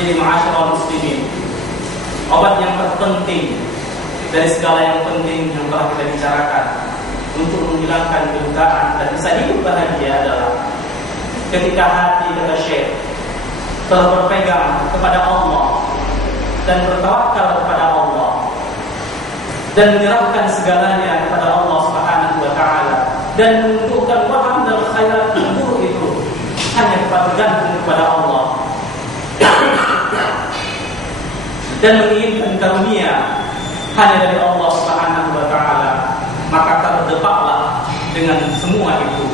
Jadi ma'asyiral muslimin, obat yang terpenting dari segala yang penting yang telah kita bicarakan untuk menghilangkan kedukaan dan bisa hidup bahagia adalah ketika hati kata Syekh telah berpegang kepada Allah dan bertawakal kepada Allah dan menyerahkan segalanya kepada Allah Subhanahu wa taala dan menunjukkan waham dan khairat umur itu hanya bergantung kepada Allah dan menginginkan karunia hanya dari Allah Subhanahu wa taala, maka terdepaklah dengan semua itu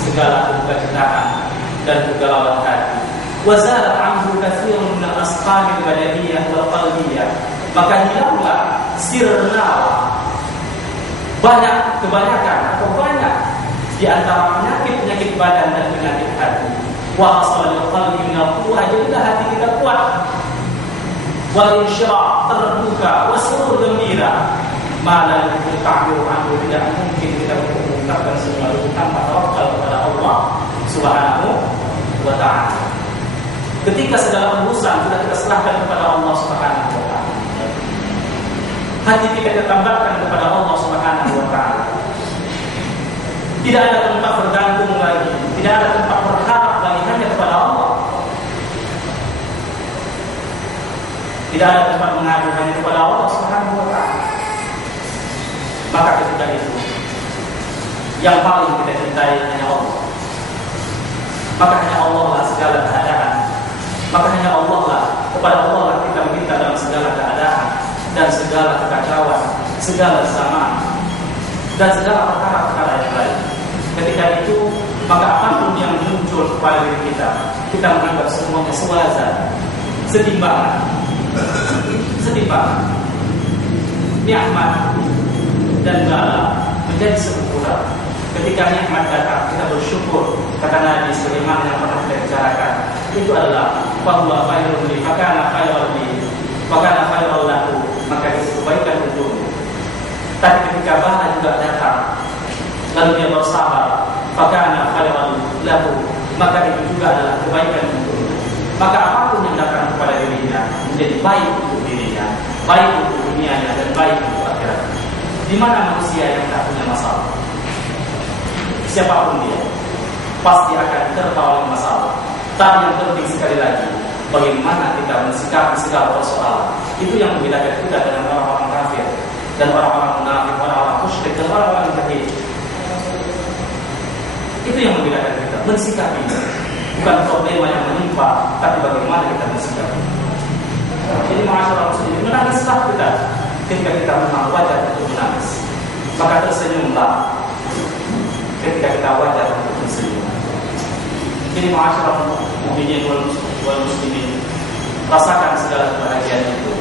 segala kebutaan dan kegalauan hati. Wa zalat anhu katsirun min al-asqam al-badaniyah wal qalbiyah, maka hilanglah sirnalah kebanyakan di antara penyakit badan dan penyakit hati. Wa hasalul qalbi min al-quwwah, jadilah hati kita kuat. Wal insyirah, terbuka, wasurur gembira. Malah ta'biru anhu, tidak mungkin kita mengungkapkan semua itu tanpa tawakal kepada Allah Subhanahu wa ta'ala. Ketika segala urusan sudah kita serahkan kepada Allah Subhanahu wa ta'ala, hati kita tambahkan kepada Allah Subhanahu wa ta'ala. Tidak ada tempat bergantung lagi, tidak ada tempat berharap lagi, hanya kepada Allah. Tidak ada tempat mengadu, hanya kepada Allah Subhanahu wa ta'ala. Maka ketika itu yang paling kita cintai hanya Allah. Maka hanya Allah lah segala keadaan. Maka hanya Allah lah, kepada Allah lah kita meminta dalam segala keadaan dan segala kekacauan, segala zaman dan segala perkara-perkara yang lain. Ketika itu, maka apapun yang muncul kepada diri kita menganggap semuanya sewazan, setimbangan. Nikmat dan bala menjadi sempurna. Ketika nikmat datang, kita bersyukur. Kata Nabi sebagaimana yang pernah kita bicarakan, itu adalah bahwa khairul li, fakana khairul li, fakana khairul lahu, maka itu kebaikan untukmu. Tapi ketika bala juga datang, lalu dia bersabar, fakana khairul lahu, maka itu juga adalah kebaikan untukmu. Maka apapun yang datang kepada dirinya menjadi baik untuk dirinya, baik untuk dunianya dan baik untuk akhirat. Di mana manusia yang tak punya masalah? Siapapun dia pasti akan terpa oleh masalah. Tapi yang penting sekali lagi, bagaimana kita mensikapi segala persoalan. Itu yang membedakan kita dengan orang-orang kafir dan orang-orang munafik, orang-orang musyrik dan orang-orang kafir. Itu yang membedakan kita, mensikapi. Bukan problema yang menimpa, tapi bagaimana kita mensikapi. Jadi ma'asyiral muslimin, menangislah kita ketika kita memang wajar untuk menangis. Maka tersenyumlah ketika kita wajar untuk tersenyum. Jadi ma'asyiral mu'minin wal muslimin, rasakan segala kebahagiaan itu,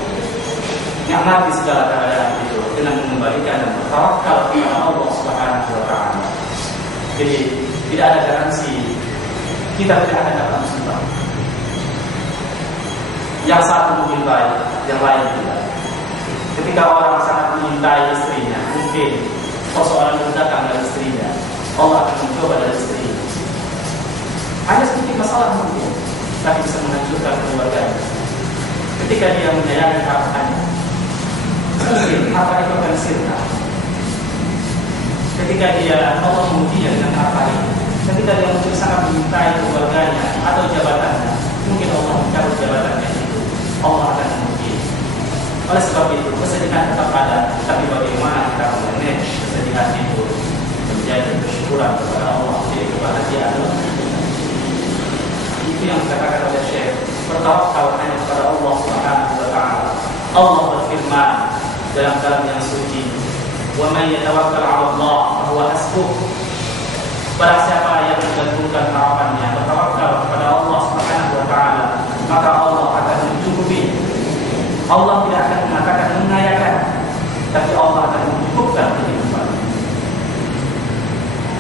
nikmati segala keadaan itu dengan mengembalikan dan bertawakal kepada Allah Subhanahu wa ta'ala. Jadi tidak ada garansi kita tidak akan dapat musibah. Yang satu mungkin baik, yang lain tidak. Ketika orang sangat mencintai istrinya, mungkin persoalan yang datang dari istrinya, Allah akan mencoba dari istrinya. Hanya sedikit masalah mungkin, tapi bisa menghancurkan keluarganya. Ketika dia menyayangi hartanya, mungkin harta itu akan sirna. Ketika dia Allah mengujinya dengan harta itu, ketika dia mungkin sangat mencintai keluarganya atau jabatannya, mungkin Allah mencabut jabatannya itu, Allah akan menguji. Oleh sebab itu, kesedihan tetap ada, tapi bagaimana kita memanage kesedihan itu menjadi kesyukuran kepada Allah, jadi kebahagiaan. Itu yang dikatakan oleh Syekh, bertawakal hanya kepada Allah Subhanahu wa ta'ala. Allah berfirman dalam kalam yang suci, "Wa man yatawakkal 'ala Allah fa huwa hasbuh." Barang siapa yang menggantungkan harapannya, bertawakal kepada Allah Subhanahu wa ta'ala, maka Allah akan mencukupi. Allah tidak akan mengatakan mengayakan, tapi Allah akan mencukupkan kehidupan.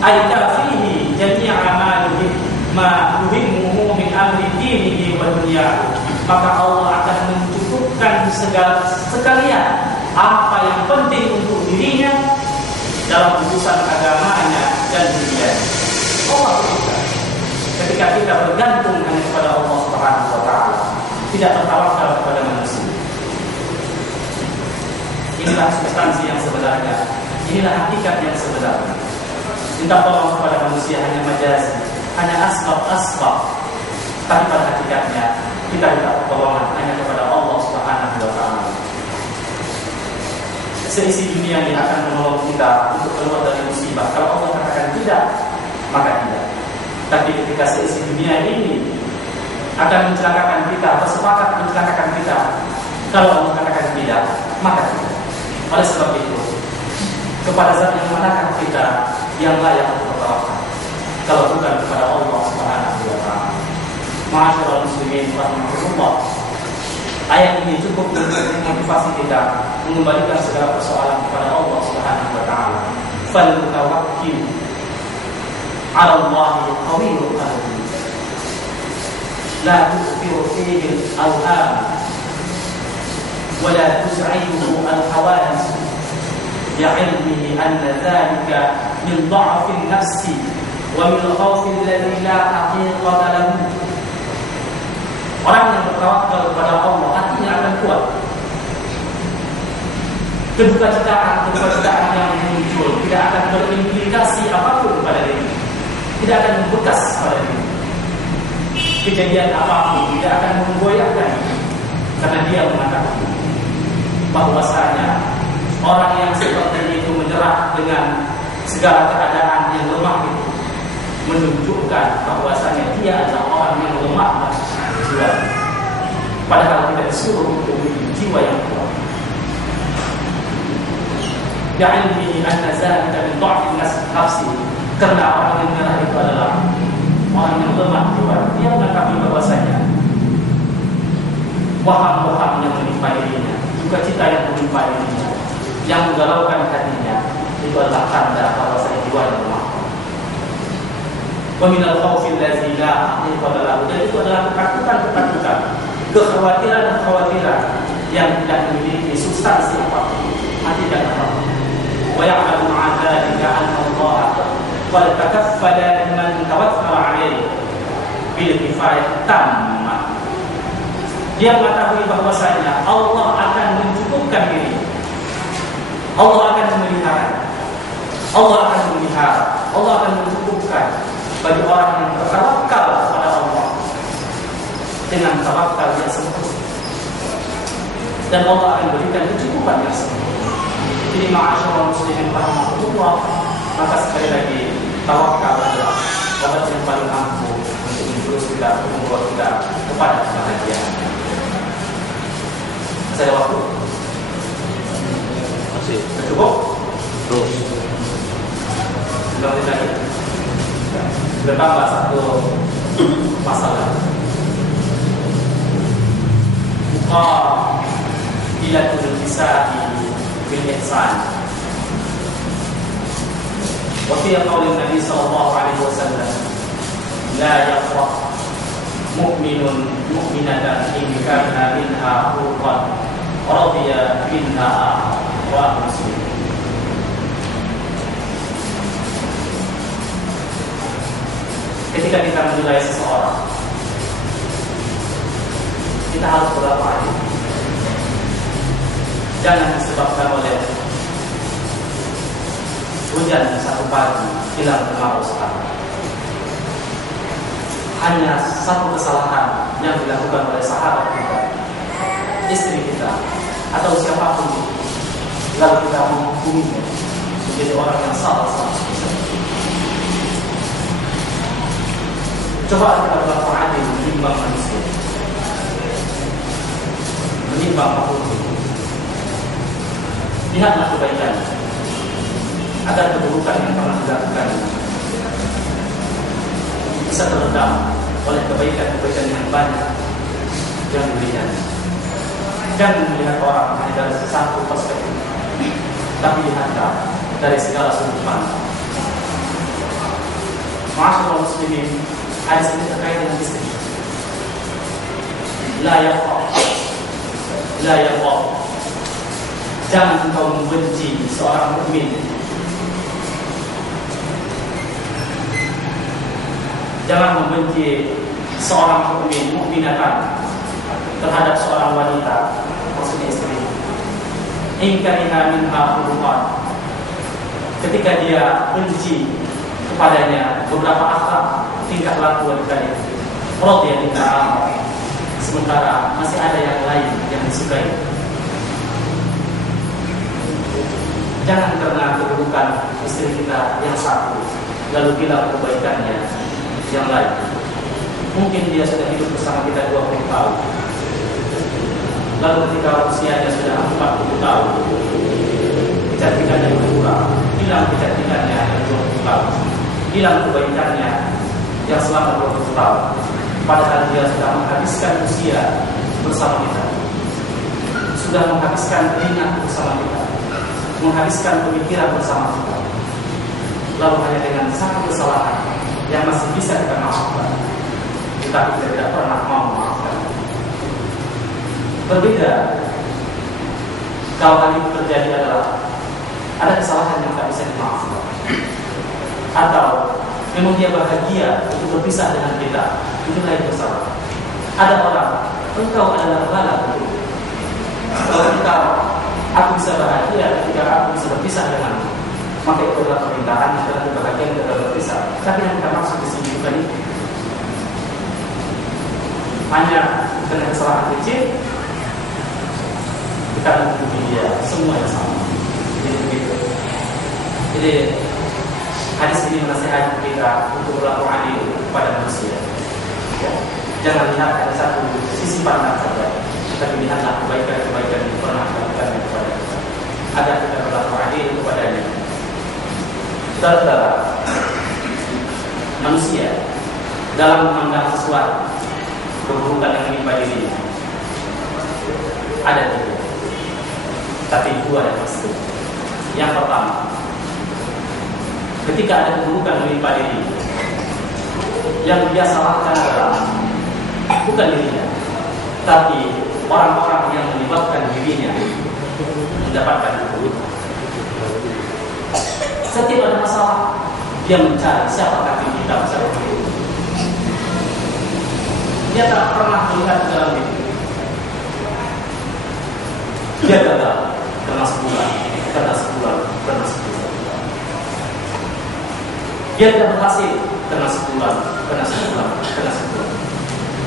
Aykafihi jami'a ma yuhimmuhu min amri dinihi wa dunyahu, maka Allah akan mencukupkan segala sekalian apa yang penting untuk dirinya dalam urusan agamanya dan dunia. Allah berkata, ketika kita bergantung hanya kepada Allah Subhanahu wa ta'ala, tidak bertawakal kepada manusia. Inilah substansi yang sebenarnya, inilah hakikat yang sebenarnya. Minta tolong kepada manusia hanya majazi, hanya asbab-asbab, tapi pada hakikatnya kita minta pertolongan hanya kepada Allah Subhanahu wa Ta'ala. Seisi dunia ini akan menolong kita untuk keluar dari musibah. Kalau Allah katakan tidak, maka tidak. Tapi ketika seisi dunia ini akan mencelakakan kita, bersepakat mencelakakan kita, kalau Allah katakan tidak, maka tidak. Oleh sebab itu, kepada zat yang manakah kita yang layak untuk bertawakal kalau bukan kepada Allah Subhanahu wa Ta'ala. Ma'asyiral muslimin rahimahullah, ayat ini cukup untuk memotivasi kita mengembalikan segala persoalan kepada Allah Subhanahu wa Ta'ala. Fal mutawakkil 'ala Allahi qawiyul qalbi, la tu'thiru fihi al-awham wa la tuz'iduhu al-hawadith li'ilmihi anna dhalika min dha'fi an-nafsi wa min khawfi alladhi la haqiqata lahu. Orang yang bertawakal kepada Allah hatinya akan kuat. Keduka-citaan yang muncul tidak akan berimplikasi apapun pada diri, tidak akan membekas pada diri. Kejadian apapun tidak akan menggoyahkan, karena dia mengatakan bahwasanya orang yang seperti itu menyerah dengan segala keadaan yang lemah itu menunjukkan bahwasanya dia adalah orang yang lemah jiwa. Padahal kita disuruh untuk memiliki jiwa yang kuat. Ya'ilmi anna zalika min dha'fi nafsi, karena orang yang menyerah itu adalah orang yang lemah jiwa. Dia mengetahui bahwasanya waham-waham yang menimpa dirinya, juga cita yang menimpa dirinya, yang menggalaukan hatinya, itu adalah tanda bahwasanya jiwa yang lemah. Wa minal khawfi allazi la haqiqata lahu, dan itu adalah ketakutan-ketakutan, kekhawatiran-kekhawatiran yang tidak memiliki substansi apapun, hakikat apapun. Wa ya'lamu ma'a dzalika anna Allah qad takaffala liman tawakkala 'alaihi bil kifayah tammah. Dia mengetahui bahwasanya Allah akan mencukupkan diri, Allah akan memelihara, Allah akan memelihara, Allah akan mencukupkan bagi orang yang bertawakal kepada Allah dengan tawakal yang sempurna, dan Allah akan berikan kecukupan yang sempurna. Jadi ma'asyiral muslimin rahimahullah, maka sekali lagi tawakal adalah obat yang paling ampuh untuk menjurus kita, membawa kita kepada kebahagiaan. Masih ada waktu? Masih. Cukup? Terus. Sudah lagi. Bertambah satu masalah. Muqabilatul kisai bil ihsan. Wa fi qaulin Nabi sallallahu alaihi wasallam, la yafrah mu'minun mu'minatan in kana minha khulqan radiya minha wa muslim. Ketika kita menilai seseorang, kita harus berapa adil. Jangan disebabkan oleh hujan satu pagi, hilang kemarau sekarang. Hanya satu kesalahan yang dilakukan oleh sahabat kita, istri kita, atau siapapun itu, lalu kita menghukuminya menjadi orang yang salah. Coba kita berlaku adil menimbang manusia, menimbang makhluk. Lihatlah kebaikan, agar keburukan yang pernah dilakukan bisa teredam oleh kebaikan-kebaikan yang banyak yang diberikan. Jangan melihat orang hanya dari satu perspektif, tapi lihatlah dari segala sudut pandang. Ma'asyiral muslimin, hadis ini terkait dengan istri. La yaqra, la yaqra. Jangan engkau membenci seorang mukmin. Jangan membenci seorang mukminatan terhadap seorang wanita, maksudnya istri, in kariha minha khuluqan, ketika dia benci kepadanya beberapa akhlak tingkah laku wanita itu, radiya minha, sementara masih ada yang lain yang disukai. Jangan karena keburukan istri kita yang satu lalu bilang kebaikannya yang lain. Mungkin dia sudah hidup bersama kita 20 tahun, lalu ketika usianya sudah 40 tahun, kecantikannya berkurang, hilang kecantikannya yang 20 tahun, hilang kebaikannya yang selama 20 tahun, padahal dia sudah menghabiskan usia bersama kita, sudah menghabiskan telinga bersama kita, menghabiskan pemikiran bersama kita, lalu hanya dengan satu kesalahan yang masih bisa kita maafkan, tetapi kita tidak pernah mau memaafkan. Berbeda kalau hal itu terjadi adalah ada kesalahan yang tak bisa dimaafkan, atau memang dia bahagia untuk berpisah dengan kita, itu lain kesalahan. Ada orang, engkau adalah bala, kalau engkau, aku bisa bahagia ketika aku bisa berpisah denganmu, maka itu adalah permintaan adalah kebahagiaan ketika berpisah. Tapi yang kita maksud di sini bukan itu. Hanya karena kesalahan kecil kita mengikuti dia semua yang sama. Jadi begitu. Jadi hadis ini menasihati kita untuk berlaku adil kepada manusia. Ya. Jangan lihat ada satu sisi pandang saja, tapi lihatlah kebaikan-kebaikan yang pernah dilakukan kepada kita, agar kita berlaku adil kepadanya. Saudara-saudara, manusia dalam memandang sesuatu keburukan yang menimpa dirinya ada tiga, tapi dua yang pasti. Yang pertama, ketika ada keburukan menimpa diri, yang dia salahkan adalah bukan dirinya, tapi orang-orang yang menyebabkan dirinya mendapatkan keburukan. Setiap ada masalah, dia mencari siapa kaki kita masalah itu. Dia tak pernah melihat dalam diri. Dia gagal karena sebulan, karena sebulan. Dia tidak berhasil karena sebulan.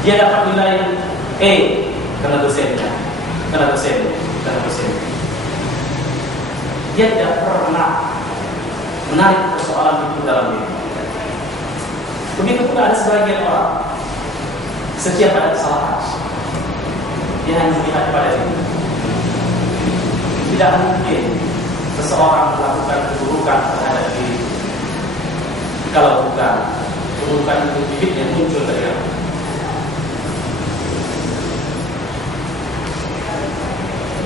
Dia dapat nilai E karena dosennya. Dia tidak pernah menarik persoalan itu dalam diri. Begitu pula ada sebagian orang, setiap ada kesalahan, dia hanya melihat pada diri. Tidak mungkin seseorang melakukan keburukan terhadap diri kalau bukan keburukan itu bibitnya muncul dari Allah.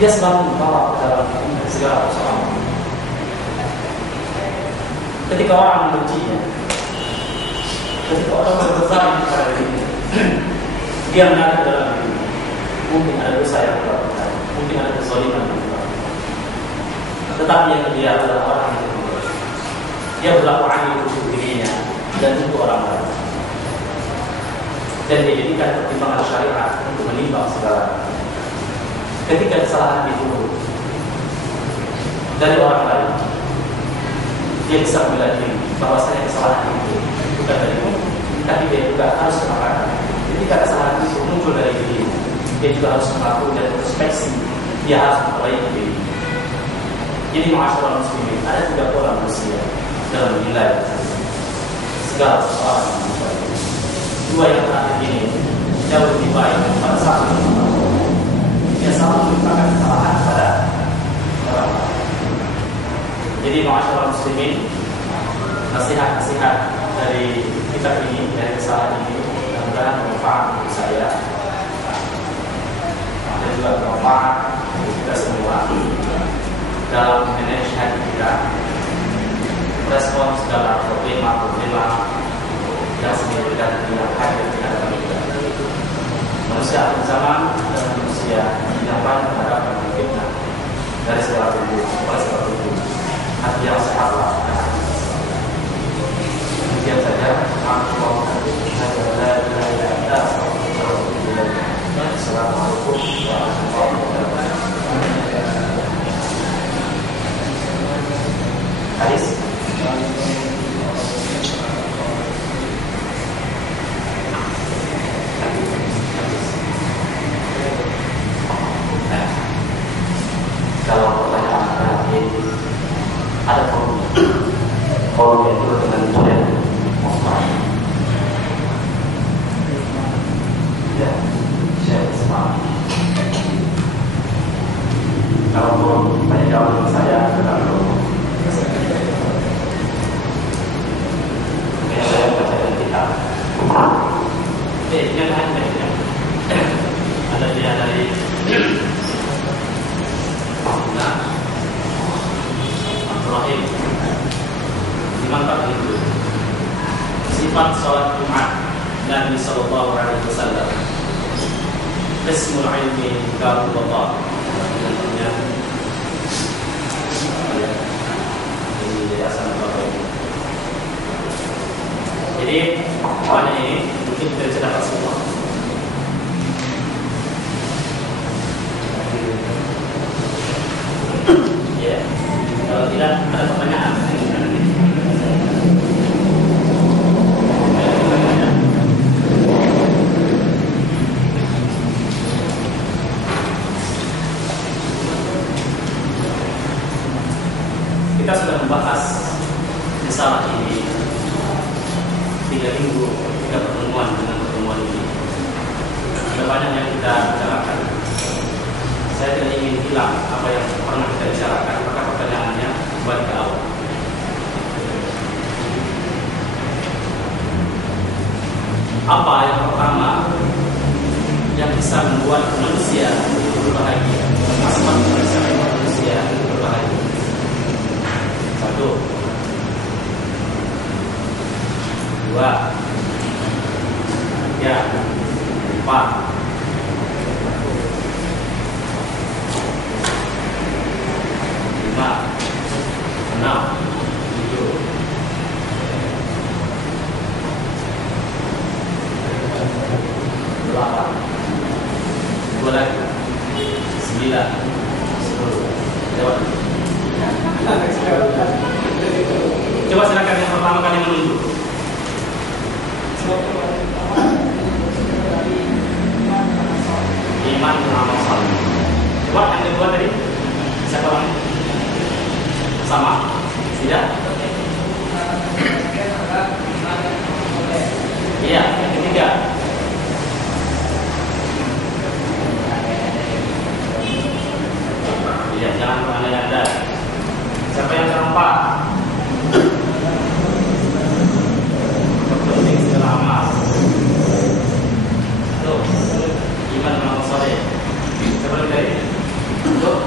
Dia selalu membawa ke dalam segala persoalan. Ketika orang membencinya, ketika orang berdosa kepada dirinya, dia menarik dalam diri. Mungkin ada dosa yang dilakukan, mungkin ada kezaliman yang dilakukan. Tetapi yang dia adalah orang yang berdosa. Dia berlaku adil untuk dirinya dan untuk orang lain. Dan dia jadikan pertimbangan syariat untuk menimbang segala. Ketika kesalahan itu dari orang lain, dia bisa membela diri bahwasanya kesalahan itu bukan dari dia, tapi dia juga harus mengatakan. Ketika kesalahan itu muncul dari diri, dia juga harus melakukan introspeksi. Dia harus memperbaiki diri. Jadi ma'asyiral muslimin, ada 3 pola manusia dalam menilai segala persoalan. 2 yang terakhir ini jauh lebih baik pada saat itu. Dia selalu melupakan kesalahan pada orang lain. Jadi ma'asyiral muslimin, nasihat-nasihat dari kitab ini, dari kesalahan ini, mudah-mudahan bermanfaat untuk saya dan juga bermanfaat untuk kita semua dalam manage hati kita, respons dalam problema yang signifikan yang hadir di hadapan kita. Manusia akhir zaman dan manusia yang paling berhadapan dengan fitnah dari segala tubuh, oleh segala tubuh. Hati yang sehatlah dan hati yang sehat. Demikian saja. Assalamualaikum warahmatullahi wabarakatuh. Assalamualaikum warahmatullahi wabarakatuh. Hadis. Kalau pertanyaan terakhir ada forum itu dengan tulen Osman. Ya, saya Osman. Kalau forum tanya jawab dengan saya kalau saya baca dari kitab. Yang lain ada dia dari Rahim dimantap itu sifat sholat Jumat Nabi Sallallahu Alaihi Wasallam. Qismul ilmi karubalah di yayasan Bapak. Jadi banyak ini mungkin kita bisa dapat semua. Ya, kalau tidak ada pertanyaan. Kita sudah membahas risalah ini 3 minggu, 3 pertemuan dengan pertemuan ini. Ada banyak yang kita bicarakan. Saya tidak ingin hilang apa yang pernah kita bicarakan, maka pertanyaannya kembali ke awal. Apa yang pertama yang bisa membuat manusia itu berbahagia? Asbab yang bisa membuat manusia itu berbahagia. 1, 2, 3, 4. 5, 6, 7, 8. Dua lagi 9, 10. Jawab. Coba silakan yang pertama kali menunjuk. Iman dan amal saleh. Coba yang kedua tadi siapa namanya? Sama? Tidak? Iya, yang ketiga. Iya, jangan berandai-andai. Siapa yang keempat? Penting segala amal. Tuh, iman dan amal saleh. Siapa lagi? Tuh.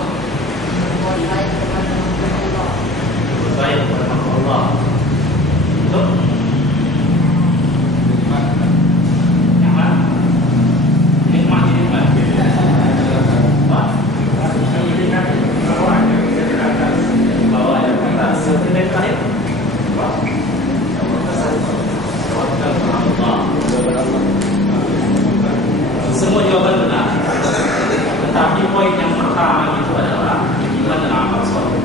Baik kepada Allah. Betul? Yang mana? Nikmat. Apa? Bawa yang atas. Seperti yang terakhir. Semua jawaban benar. Tetapi poin yang pertama itu adalah iman dan amal saleh.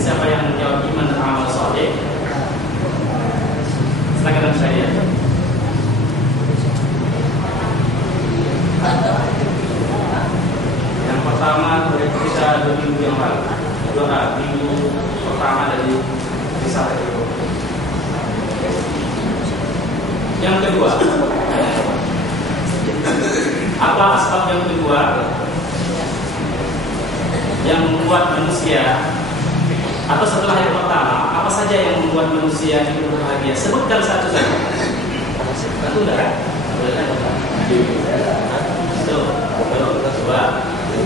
Siapa yang menjawab iman dan amal saleh? Silakan saya. Yang pertama dari kita 2 minggu yang lalu. Minggu pertama dari risalah itu. Yang kedua, apa asbab yang kedua yang membuat manusia, atau setelah yang pertama, apa saja yang membuat manusia itu berbahagia? Sebutkan satu saja. Satu enggak? Boleh kan? 1, 2,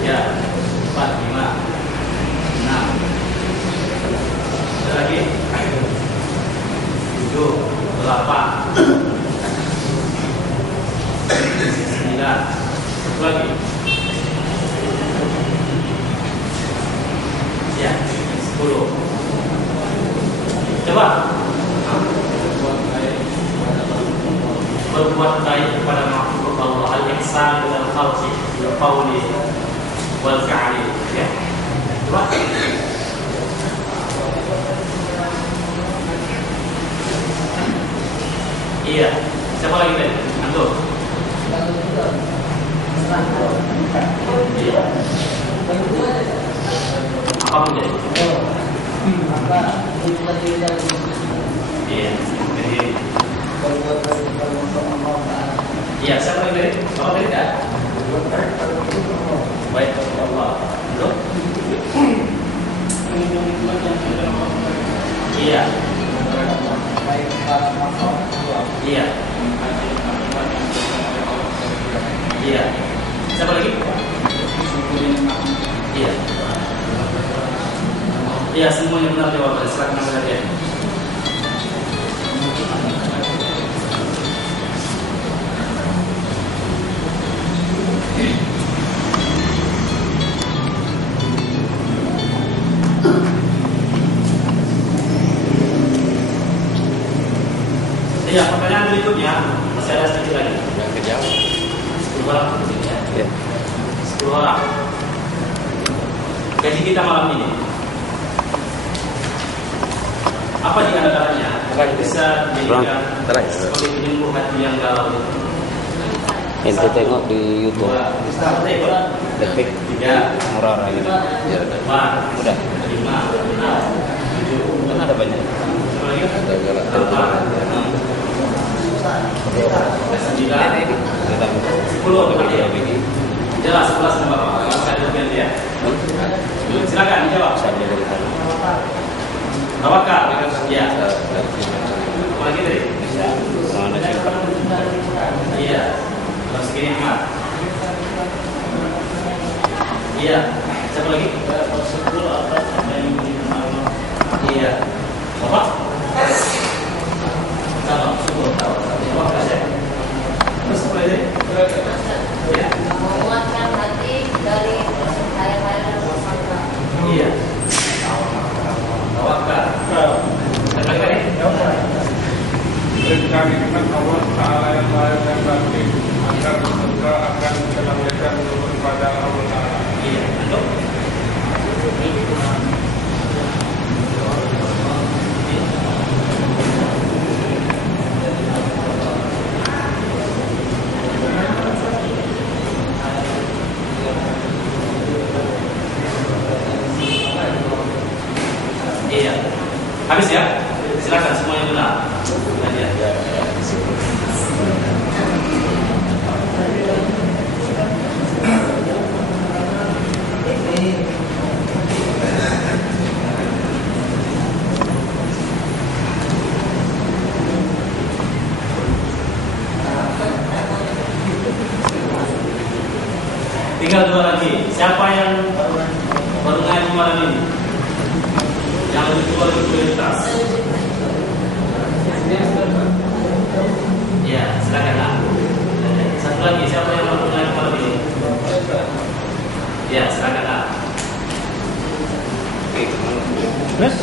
3, 4, 5, 6. Ada lagi? 7, 8, 9. Satu lagi. Ya, 10. Coba. Berbuat baik kepada makhluk Allah, al-ihsan ila al-khalqi bil qawli qawli wal fi'li. Ya. Coba. Iya. Siapa lagi tadi? Antum. Iya. Apa menjadi? Iya. Iya. Siapa lagi tadi? Apa tadi tak? Baik. Allah. Belum. Iya. Iya. Iya. Siapa lagi? Iya. Iya, semuanya benar jawabannya. Silakan ambil hadiah. Iya, pertanyaan berikutnya masih ada sedikit lagi. Yang kejauh. 10 orang ya. Ya. 10 orang. Gaji kita malam ini. Apa di antaranya bisa dijadikan sebagai penyembuh hati yang galau itu? Ente tengok di YouTube. Detik 3 murah gitu. Ya, 4 udah. 5 6 7 Kan ada banyak. lagi Ada galak. 10 jelas 11 sama Bapak. Kalau saya jawab ya. Silakan dijawab. Sampai dari sana. Tawakal. Ya. Apa lagi tadi? Mana simpan? Iya. Terus segini Ahmad. Iya. Siapa lagi? Iya. Bapak? Sama. Syukur. Bapak kasih. Terus apa lagi? Ya. Menguatkan hati dari hal-hal yang bersangka. Iya. Tawakal. Siapa lagi? Dan kami dengan Allah Ta'ala yang lahir dan batin agar segera akan menjalankan kepada Allah Ta'ala. Iya. Antum? Iya. Habis ya? Silakan semuanya benar. Ya. Tinggal 2 lagi. Siapa yang baru ngaji malam ini? Yang lebih tua lebih prioritas. Ya, silakan lah. Satu lagi, siapa yang baru ngaji malam ini? Ya, silakan lah. Oke, kemana? Terus?